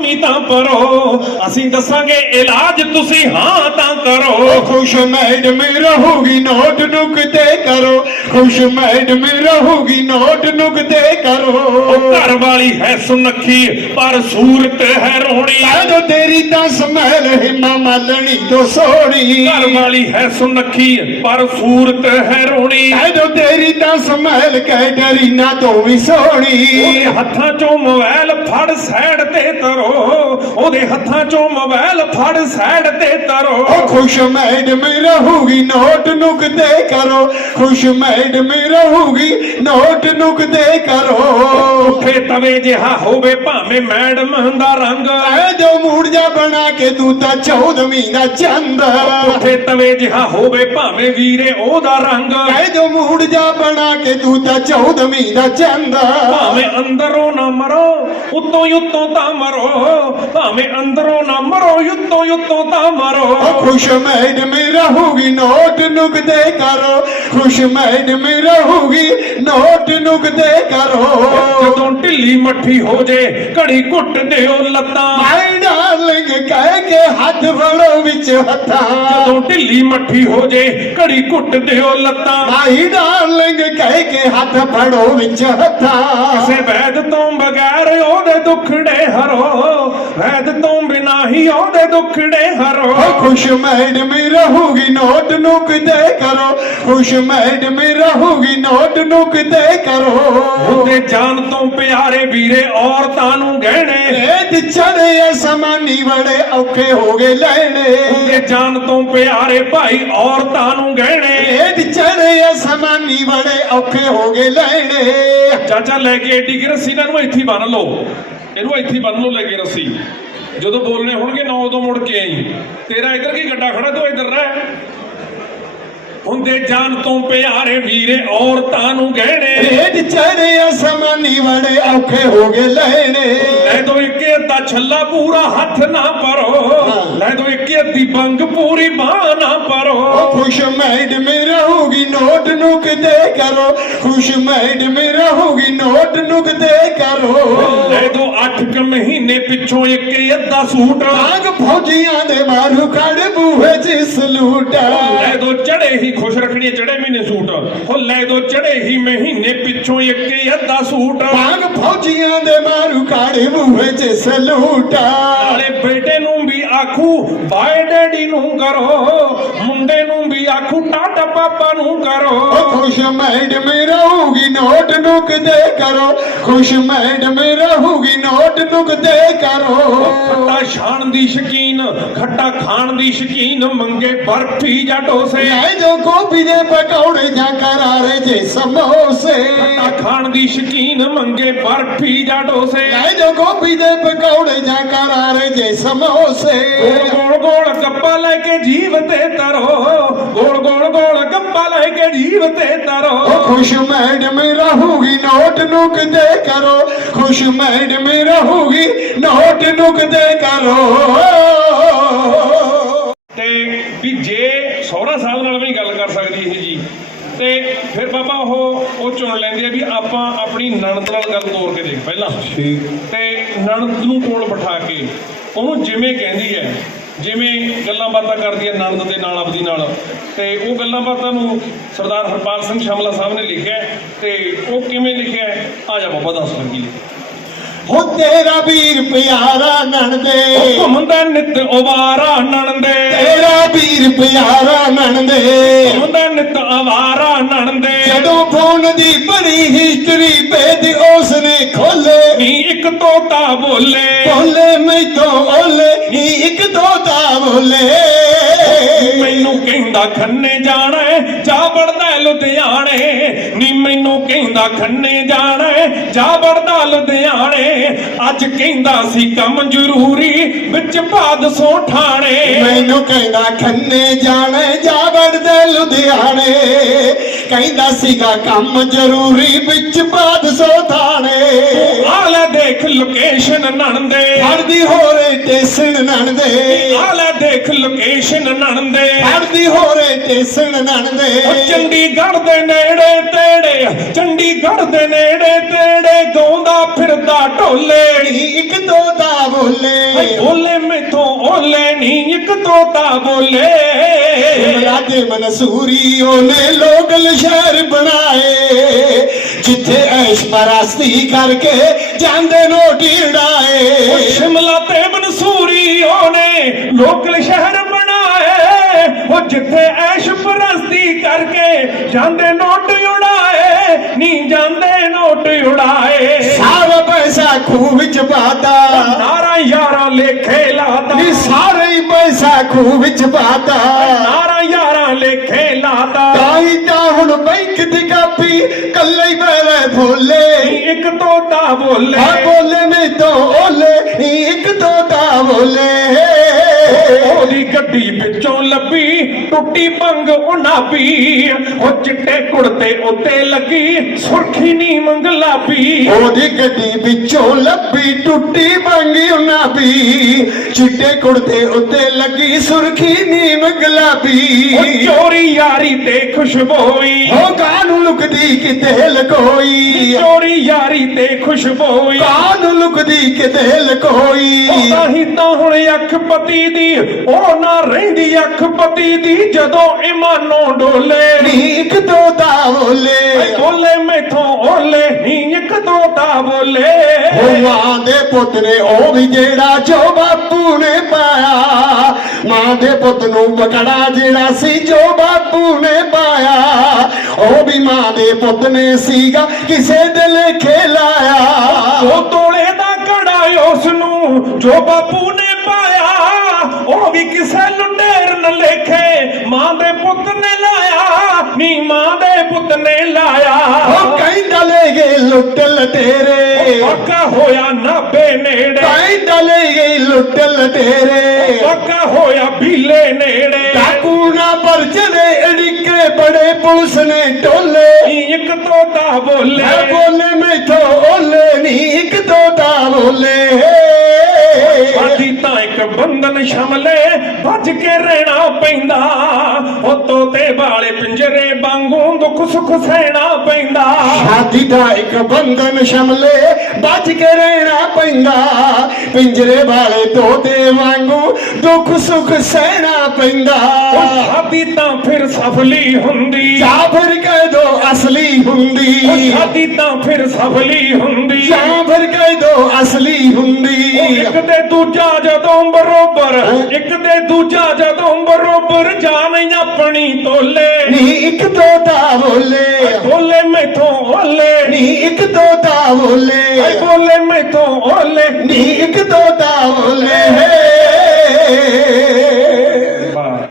ਨਹੀਂ ਤਾਂ ਪਰੋ। ਅਸੀਂ ਦੱਸਾਂਗੇ ਇਲਾਜ ਤੁਸੀਂ ਹਾਂ ਤਾਂ ਕਰੋ। ਖੁਸ਼ ਮੈਡਮ ਰਹੂਗੀ ਨੋਟ ਨੁਕਤੇ ਕਰੋ। ਖੁਸ਼ ਮੈਡਮ ਰਹੂਗੀ ਨੋਟ ਨੁਕਤੇ ਕਰੋ। ਘਰ ਵਾਲੀ ਹੈ ਸੁਨੱਖੀ ਪਰ ਸੂਰਤ ਹੈ ਰੋਣੀ। ਜਦੋਂ ਤੇਰੀ ਤਾਂ ਸਮੈਲ ਹਿਮਾ ਮਾਲਣੀ ਤੋਂ ਸੋਹਣੀ। ਘਰ ਵਾਲੀ ਹੈ ਸੁਨੱਖੀ ਪਰ ਸੂਰਤ ਹੈ ਰੋਣੀ। ਜਦੋਂ ਤੇਰੀ ਤਾਂ ਸਮੈਲ ਕਹਿ ਡਰੀ ਨਾ ਤੋਂ ਵੀ ਸੋਹਣੀ। ਹੱਥਾਂ ਚੋਂ ਮੋਬਾਈਲ ਫੜ ਸਾਈਡ ਤੇ ਤਰੋ ਉਹਦੇ ਹੱਥਾਂ ਚੋਂ ਮੋਬਾਈਲ ਫੜ ਸਾਈਡ ਤੇ ਤਰੋ। ਉਹ ਖੁਸ਼ ਮੈਡਮ ਰਹੂਗੀ ਨੋਟ ਨੁਕਤੇ ਕਰੋ। ਖੁਸ਼ ਮੈਡਮ ਰਹੂਗੀ ਨੋਟ ਨੁਕਤੇ ਕਰੋ। ਉੱਠੇ ਤਵੇ ਜਿਹਾ ਹੋਵੇ ਭਾਵੇਂ ਮੈਡਮ ਦਾ ਰੰਗ। ਐ ਜੋ ਮੂੜ ਜਾ ਬਣਾ ਕੇ ਤੂੰ ਤਾਂ ਚੌਦਵੀਂ ਦਾ ਚੰਦ। ਉੱਠੇ ਤਵੇ ਜਿਹਾ ਹੋਵੇ ਭਾਵੇਂ ਵੀਰੇ ਉਹਦਾ ਰੰਗ। ਐ ਜੋ ਮੂੜ ਜਾ ਬਣਾ ਕੇ ਤੂੰ ਤਾਂ ਚੌਦਵੀਂ ਦਾ ਚੰਦ। ਭਾਵੇਂ ਅੰਦਰੋਂ ਨਾ ਮਰੋ ਉੱਤੋਂ ਹੀ ਉੱਤੋਂ ਤਾਂ ਮਰੋ। ਭਾਵੇਂ ਅੰਦਰੋਂ ਨਾ ਮਰੋ ਹੀ ਉੱਤੋਂ ਤਾਂ ਮਰੋ। ਉਹ ਖੁਸ਼ ਮੈਡਮ ਰਹੂਗੀ ਨੋਟ ਨੁਕਤੇ ਕਰੋ। ਖੁਸ਼ ਮੈਡਮ ਰਹੂਗੀ ਨੋਟ ਨੁਕਤੇ ਕਰੋ। ਜਦੋਂ ਢਿੱਲੀ ਮੱਠੀ ਹੋ ਜੇ ਘੜੀ ਘੁੱਟ ਦਿਓ ਲੱਤਾਂ। ਡਾਰਲਿੰਗ ਕਹਿ ਕੇ ਹੱਥ ਫੜੋ ਵਿੱਚ ਹੱਥਾਂ। ਜਦੋਂ ਢਿੱਲੀ ਮੱਠੀ ਹੋ ਜੇ ਘੜੀ ਘੁੱਟ ਦਿਓ ਲੱਤਾਂ। ਮਾਈ ਡਾਰਲਿੰਗ ਕਹਿ ਕੇ ਹੱਥ ਫੜੋ ਵਿੱਚ ਹੱਥਾਂ। ਕਿਸੇ ਵੈਦ ਤੋਂ ਬਗੈਰ ਉਹਦੇ ਦੁੱਖੜੇ ਹਰੋ ਵੈਦ ਤੋਂ ਹੀ ਉਹਦੇ ਦੁੱਖੜੇ ਹਰੋ ਖੁਸ਼ ਮੈਡਮ ਰਹੂਗੀ ਨੋਟ ਨੁਕਤੇ ਕਰੋ। ਖੁਸ਼ ਮੈਡਮ ਰਹੂਗੀ ਨੋਟ ਨੁਕਤੇ ਕਰੋ। ਉਹਦੇ ਜਾਨ ਤੋਂ ਪਿਆਰੇ ਵੀਰੇ ਔਰਤਾਂ ਨੂੰ ਗਹਿਣੇ। ਰੇਤ ਚੜੇ ਸਮਾਨੀ ਬੜੇ ਔਖੇ ਹੋ ਗਏ ਲੈਣੇ। ਉਹਦੇ ਜਾਨ ਤੋਂ ਪਿਆਰੇ ਭਾਈ ਔਰਤਾਂ ਨੂੰ ਗਹਿਣੇ। ਰੇਤ ਚੜੇ ਸਮਾਨੀ ਬੜੇ ਔਖੇ ਹੋ ਗਏ ਲੈਣੇ। ਚਾਚਾ ਲੈ ਕੇ ਏਡੀ ਕਿ ਰੱਸੀ? ਇਹਨਾਂ ਨੂੰ ਇੱਥੇ ਬੰਨ ਲਓ। ਇਹਨੂੰ ਇੱਥੇ ਬੰਨ ਲਓ ਲੈ ਕੇ ਰੱਸੀ। ਜਦੋਂ ਬੋਲਣੇ ਹੋਣਗੇ ਨਾ ਉਦੋਂ ਮੁੜ ਕੇ ਆਈ। ਤੇਰਾ ਇੱਧਰ ਕੀ ਗੱਡਾ ਖੜਾ ਤੂੰ ਇੱਧਰ ਰਹਿ। ਹੁੰਦੇ ਜਾਨ ਤੋਂ ਪਿਆਰੇ ਵੀਰੇ ਔਰਤਾਂ ਨੂੰ ਗਹਿਣੇ। ਰੇਤ ਚੜੇ ਸਮਾਨੀ ਬੜੇ ਔਖੇ ਹੋ ਗਏ ਲੈਣੇ ਲੈ ਦੋ ਇੱਕ ਅੱਧਾ ਛੱਲਾ ਪੂਰਾ ਹੱਥ ਨਾ ਪਰੋ ਲੈ ਦੋ ਇੱਕ ਅੱਧੀ ਬੰਗ ਪੂਰੀ ਨਾ ਪਰੋ ਖੁਸ਼ ਮੈਡਮ ਰਹੂਗੀ ਨੋਟ ਨੁਕਤੇ ਕਰੋ। ਖੁਸ਼ ਮੈਡਮ ਰਹੂਗੀ ਨੋਟ ਨੁਕਤੇ ਕਰੋ। ਲੈ ਦੋ 8 ਕ ਮਹੀਨੇ ਪਿੱਛੋਂ ਇੱਕ ਅੱਧਾ ਸੂਟ। ਆਗ ਫੌਜੀਆਂ ਦੇ ਮਾਰੂ ਖੜ ਬੂਹੇ ਚ ਸਲੂਟ ਲੈ ਦੋ ਚੜੇ ਹੀ ਖੁਸ਼ ਰੱਖਣੀ ਚੜੇ ਮਹੀਨੇ ਸੂਟ। ਹੋ ਲੈ ਦੋ ਚੜੇ ਹੀ ਮਹੀਨੇ ਪਿੱਛੋਂ ਇੱਕ ਅੱਧਾ ਸੂਟ। ਆਗ ਫੌਜੀਆਂ ਦੇ ਮਾਰੂ ਖੜ ਬੂਹੇ ਚ ਸਲੂਟ ਨਾਲੇ ਬੇਟੇ ਨੂੰ ਆਖੂ ਬਾਏ ਡੈਡੀ ਨੂੰ ਕਰੋ ਮੁੰਡੇ ਨੂੰ ਟਾਟਾ ਪਾਪਾ ਨੂੰ ਕਰੋ। ਉਹ ਖੁਸ਼ ਮੈਡਮ ਰਹੂਗੀ ਨੋਟ ਨੁਕਤੇ ਕਰੋ। ਖੁਸ਼ ਮੈਡਮ ਰਹੂਗੀ ਨੋਟ ਨੁਕਤੇ ਕਰੋ। ਖੱਟਾ ਛਾਣ ਦੀ ਸ਼ਕੀਨ ਖੱਟਾ ਖਾਣ ਦੀ ਸ਼ਕੀਨ ਮੰਗੇ ਬਰਫੀ ਜਾਂ ਡੋਸੇ। ਲੈ ਜੋ ਗੋਭੀ ਦੇ ਪਕੌੜੇ ਜਾਂ ਕਰਾਰੇ ਜੇ ਸਮੋਸੇ। ਖੱਟਾ ਖਾਣ ਦੀ ਸ਼ਕੀਨ ਮੰਗੇ ਬਰਫੀ ਜਾਂ ਡੋਸੇ। ਲੈ ਜੋ ਗੋਭੀ ਦੇ ਪਕੌੜੇ ਜਾਂ ਕਰਾਰੇ ਜੇ ਸਮੋਸੇ। ਗੋਲ ਗੱਪਾ ਲੈ ਕੇ ਜੀਵ ਤੇ ਤਰੋ। ਗੋਲ ਗੋਲ ਗੋਲ ਗੱਪਾ ਲੈ ਕੇ ਜੀਵ ਤੇ ਤਰੋ। ਖੁਸ਼ ਮੈਡਮ ਰਹੂਗੀ ਨੋਟ ਨੁਕਤੇ ਕਰੋ। ਖੁਸ਼ ਮੈਡਮ ਰਹੂਗੀ ਨੋਟ ਨੁਕਤੇ ਕਰੋ। ਤੇ ਵੀ ਜੇ ਸਹੁਰਾ ਸਾਹਿਬ ਨਾਲ ਵੀ ਗੱਲ ਕਰ ਸਕਦੀ ਇਹ ਜੀ ਤੇ ਫਿਰ ਬਾਬਾ ਉਹ ਉਹ ਚੁਣ ਲੈਂਦੇ ਆ ਵੀ ਆਪਾਂ ਆਪਣੀ ਨਣਦ ਨਾਲ ਗੱਲ ਤੋਰ ਕੇ ਦੇਖ ਪਹਿਲਾਂ। ਤੇ ਨਣਦ ਨੂੰ ਕੋਲ ਬਿਠਾ ਕੇ ਉਹਨੂੰ ਜਿਵੇਂ ਕਹਿੰਦੀ ਹੈ ਜਿਵੇਂ ਗੱਲਾਂ ਬਾਤਾਂ ਕਰਦੀ ਹੈ ਨਣਦ ਦੇ ਨਾਲ ਆਪਦੀ ਨਾਲ। ਤੇ ਉਹ ਗੱਲਾਂ ਬਾਤਾਂ ਨੂੰ ਸਰਦਾਰ ਹਰਪਾਲ ਸਿੰਘ ਸ਼ਮਲਾ ਸਾਹਿਬ ਨੇ ਲਿਖਿਆ ਤੇ ਉਹ ਕਿਵੇਂ ਲਿਖਿਆ? ਆ ਜਾ ਬਾਬਾ ਦੱਸ ਕੀ ਲਿਖਿਆ ਹੋ ਤੇਰਾ ਵੀਰ ਪਿਆਰਾ ਨਣਦੇ। ਘੁੰਮਦਾ ਨਿਤ ਉਵਾਰਾ ਨਣਦੇ। ਤੇਰਾ ਵੀਰ ਪਿਆਰਾ ਨਣਦੇ। ਘੁੰਮਦਾ ਨਿਤ ਅਵਾਰਾ ਨਣਦੇ। ਜਦੋਂ ਫੋਨ ਦੀ ਬੜੀ ਹਿਸਟਰੀ ਭੇਜ ਖੋਲੇ ਨੀ ਇੱਕ ਤੋਤਾ ਬੋਲੇ। ਬੋਲੇ ਮੈਥੋਂ ਓਲੇ ਨੀ ਇੱਕ ਦੋਤਾ ਬੋਲੇ। ਮੈਨੂੰ ਕਹਿੰਦਾ ਖੰਨੇ ਜਾਣਾ ਜਾ ਵੜਦਾ ਲੁਧਿਆਣੇ। ਨੀ ਮੈਨੂੰ ਕਹਿੰਦਾ ਖੰਨੇ ਜਾਣਾ ਜਾ ਵੜਦਾ ਲੁਧਿਆਣੇ। ਅੱਜ ਕਹਿੰਦਾ ਸੀ ਕੰਮ ਜ਼ਰੂਰੀ ਵਿੱਚ ਬਾਦ ਸੋ ਠਾਣੇ। ਮੈਨੂੰ ਕਹਿੰਦਾ ਖੰਨੇ ਜਾਣਾ ਜਾ ਵੜਦੇ ਲੁਧਿਆਣੇ। ਕਹਿੰਦਾ ਸੀਗਾ ਕੰਮ ਜ਼ਰੂਰੀ ਵਿੱਚ ਬਾਦਸੋ ਥਾਣੇ। ਆਲੇ ਦੇਖ ਲੋਕੇਸ਼ਨ ਨਣਦੇ। ਫੜਦੀ ਹੋਰੇ ਟੇਸਣ ਨਣਦੇ। ਆਲੇ ਦੇਖ ਦੇਖ ਲੋਕੇਸ਼ਨ ਨਣਦੇ। ਫੜਦੀ ਹੋਰੇ ਟੇਸਣ ਨਣਦੇ। ਚੰਡੀਗੜ੍ਹ ਦੇ ਨੇੜੇ ਤੇੜੇ ਚੰਡੀਗੜ੍ਹ ਦੇ ਨੇੜੇ ਤੇੜੇ ਗਾਉਂਦਾ ਫਿਰਦਾ ਢੋਲੇ ਨੀ। ਇੱਕ ਤੋਤਾ ਬੋਲੇ। ਓਲੇ ਮੈਥੋਂ ਓਲੇ ਨਹੀਂ ਇੱਕ ਤੋਤਾ ਬੋਲੇ। ਰਾਜੇ ਮਨਸੂਰੀ ਉਹਨੇ ਲੋਕਲ ਸ਼ਹਿਰ ਬਣਾਏ। ਜਿੱਥੇ ਐਸ਼ ਪਰਸਤੀ ਕਰਕੇ ਜਾਂਦੇ ਨੋਟੀ ਉਡਾਏ ਸ਼ਿਮਲਾ ਤੇ ਮਨਸੂਰੀ ਉਹਨੇ ਲੋਕਲ ਸ਼ਹਿਰ ਬਣਾਏ। ਉਹ ਜਿੱਥੇ ਐਸ਼ ਪ੍ਰਸਤੀ ਕਰਕੇ ਜਾਂਦੇ ਨੋਟ ਉਡਾਏ ਨਹੀਂ ਜਾਂਦੇ ਨੋਟ ਉਡਾਏ ਸਾਰਾ ਪੈਸਾ ਖੂਹ ਵਿੱਚ ਪਾਤਾ। ਨਾਰਾ ਯਾਰਾਂ ਲੇਖੇ ਲਾਦਾ ਨੀ ਸਾਰੇ ਹੀ ਪੈਸਾ ਖੂਹ ਵਿੱਚ ਪਾਤਾ। ਇੱਕ ਤੋਤਾ ਬੋਲੇ। ਬੋਲੇ ਮੇ ਤੋਂ ਓਲੇ ਨੀ ਇੱਕ ਤੋਤਾ ਬੋਲੇ। ਉਹਦੀ ਗੱਡੀ ਵਿੱਚੋਂ ਟੁੱਟੀ ਭੰਗ ਉਨਾਬੀ ਉਹ ਚਿੱਟੇ ਕੁੜਤੇ ਉੱਤੇ ਲੱਗੀ ਸੁਰਖੀ ਨੀ ਮੰਗਲਾਬੀ ਉਹਦੀ ਗੱਡੀ ਵਿੱਚੋਂ ਲੱਭੀ ਟੁੱਟੀ ਬੰਗੀ ਉਹਨਾਂ ਵੀ ਚਿੱਟੇ ਕੁੜਤੇ ਉੱਤੇ ਲੱਗੀ ਸੁਰਖੀ ਨੀਮ ਉਹ ਗੁਲਾਬੀ ਚੋਰੀ ਯਾਰੀ ਤੇ ਖੁਸ਼ਬੋਈ ਹੋ ਕਾਨੂੰ ਲੁਕਦੀ ਕਿਤੇ ਲਕੋਈ। ਚੋਰੀ ਯਾਰੀ ਤੇ ਖੁਸ਼ਬੋਈ ਕਾਨੂੰ ਲੁਕਦੀ ਕਿਤੇ ਲਕੋਈ ਤਾਂ ਹੀ ਤਾਂ ਹੁਣ ਅੱਖ ਪਤੀ ਦੀ ਉਹ ਨਾ ਰਹਿੰਦੀ ਅੱਖ ਪਤੀ ਦੀ ਜਦੋਂ ਇਮਾਨੋਂ ਡੋਲੇ। ਨੀ ਇੱਕ ਤੋਤਾ ਬੋਲੇ। ਬੋਲੇ ਮੈਥੋਂ ਓਲੇ। ਇੱਕ ਤੋਤਾ ਬੋਲੇ। ਉਹ ਮਾਂ ਦੇ ਪੁੱਤ ਨੇ ਉਹ ਵੀ ਜਿਹੜਾ ਜੋ ਬਾਪੂ ਨੇ ਪਾਇਆ। ਮਾਂ ਦੇ ਪੁੱਤ ਨੂੰ ਬਕੜਾ ਜਿਹੜਾ ਸੀ ਜੋ ਬਾਪੂ ਨੇ ਪਾਇਆ। ਉਹ ਵੀ ਮਾਂ ਦੇ ਪੁੱਤ ਨੇ ਸੀਗਾ ਕਿਸੇ ਦੇ ਲੇਖੇ ਲਾਇਆ ਉਹ ਤੋਲੇ ਦਾ ਕੜਾ ਉਸ ਨੂੰ ਜੋ ਬਾਪੂ ਨੇ ਪਾਇਆ ਉਹ ਵੀ ਕਿਸੇ ਲੁਟੇਰ ਨ ਲੇਖੇ ਮਾਂ ਦੇ ਪੁੱਤ ਨੇ ਲਾਇਆ ਨੀ ਮਾਂ ਦੇ ਪੁੱਤ ਨੇ ਲਾਇਆ। ਉਹ ਕਹਿੰਦਾ ਲੈ ਗਏ ਲੁੱਟ ਲਟੇਰੇ। ਪੱਕਾ ਹੋਇਆ ਨਾਬੇ ਨੇੜੇ। ਕਹਿੰਦਾ ਲੈ ਗਏ ਲੁੱਟ ਲਟੇਰੇ। ਪੱਕਾ ਹੋਇਆ ਬੀਲੇ ਨੇੜੇ। ਡਾਕੂ ਨਾ ਪਰਚਦੇ ਅੜਿੱਕੇ ਬੜੇ ਪੁਲਿਸ ਨੇ ਟੋਲੇ। ਇੱਕ ਤੋਤਾ ਬੋਲੇ। ਬੋਲੇ ਮੈਥੋਂ ਓਲੇ ਨੀ ਇੱਕ ਤੋਤਾ ਬੋਲੇ। ਸਾਡੀ ਤਾਂ ਇੱਕ ਬੰਧਨ ਸ਼ਮਲੇ ਭੱਜ ਕੇ ਰਹਿਣਾ ਪੈਂਦਾ। ਉਹ ਤੋਤੇ ਵਾਲੇ ਪਿੰਜਰੇ ਵਾਂਗੂ ਦੁੱਖ ਸੁੱਖ ਸਹਿਣਾ ਪੈਂਦਾ। ਸ਼ਾਦੀ ਦਾ ਇੱਕ ਬੰਧਨ ਸ਼ਮਲੇ ਬਚ ਕੇ ਰਹਿਣਾ ਪੈਂਦਾ। ਪਿੰਜਰੇ ਵਾਲੇ ਤੋਤੇ ਵਾਂਗੂ ਦੁੱਖ ਸੁੱਖ ਸਹਿਣਾ ਪੈਂਦਾ। ਉਹ ਤਾਂ ਫਿਰ ਸਫਲੀ ਹੁੰਦੀ। ਜਾਂ ਫਿਰ ਕਹਿ ਦੋ ਅਸਲੀ ਉਹ ਹੁੰਦੀ ਸ਼ਾਦੀ ਤਾਂ ਫਿਰ ਸਫਲੀ ਹੁੰਦੀ। ਜਾਂ ਫਿਰ ਕਹਿ ਦੋ ਅਸਲੀ ਉਹ ਹੁੰਦੀ ਇੱਕ ਤੇ ਦੂਜਾ ਜਦੋਂ ਬਰੋਬਰ ਇੱਕ ਤੇ ਦੂਜਾ ਜਦੋਂ ਬਰੋਬਰ ਜਾਨ ਆਪਣੀ ਤੋਲੇ। ਨੀ ਇੱਕ ਤੋਤਾ ਬੋਲੇ। ਬੋਲੇ ਮੈਥੋਂ ਓਲੇ। ਨੀ ਇੱਕ ਤੋਤਾ ਬੋਲੇ ਬੋਲੇ ਮੈਥੋਂ ਓਲੇ ਨੀ ਇੱਕ ਤੋਤਾ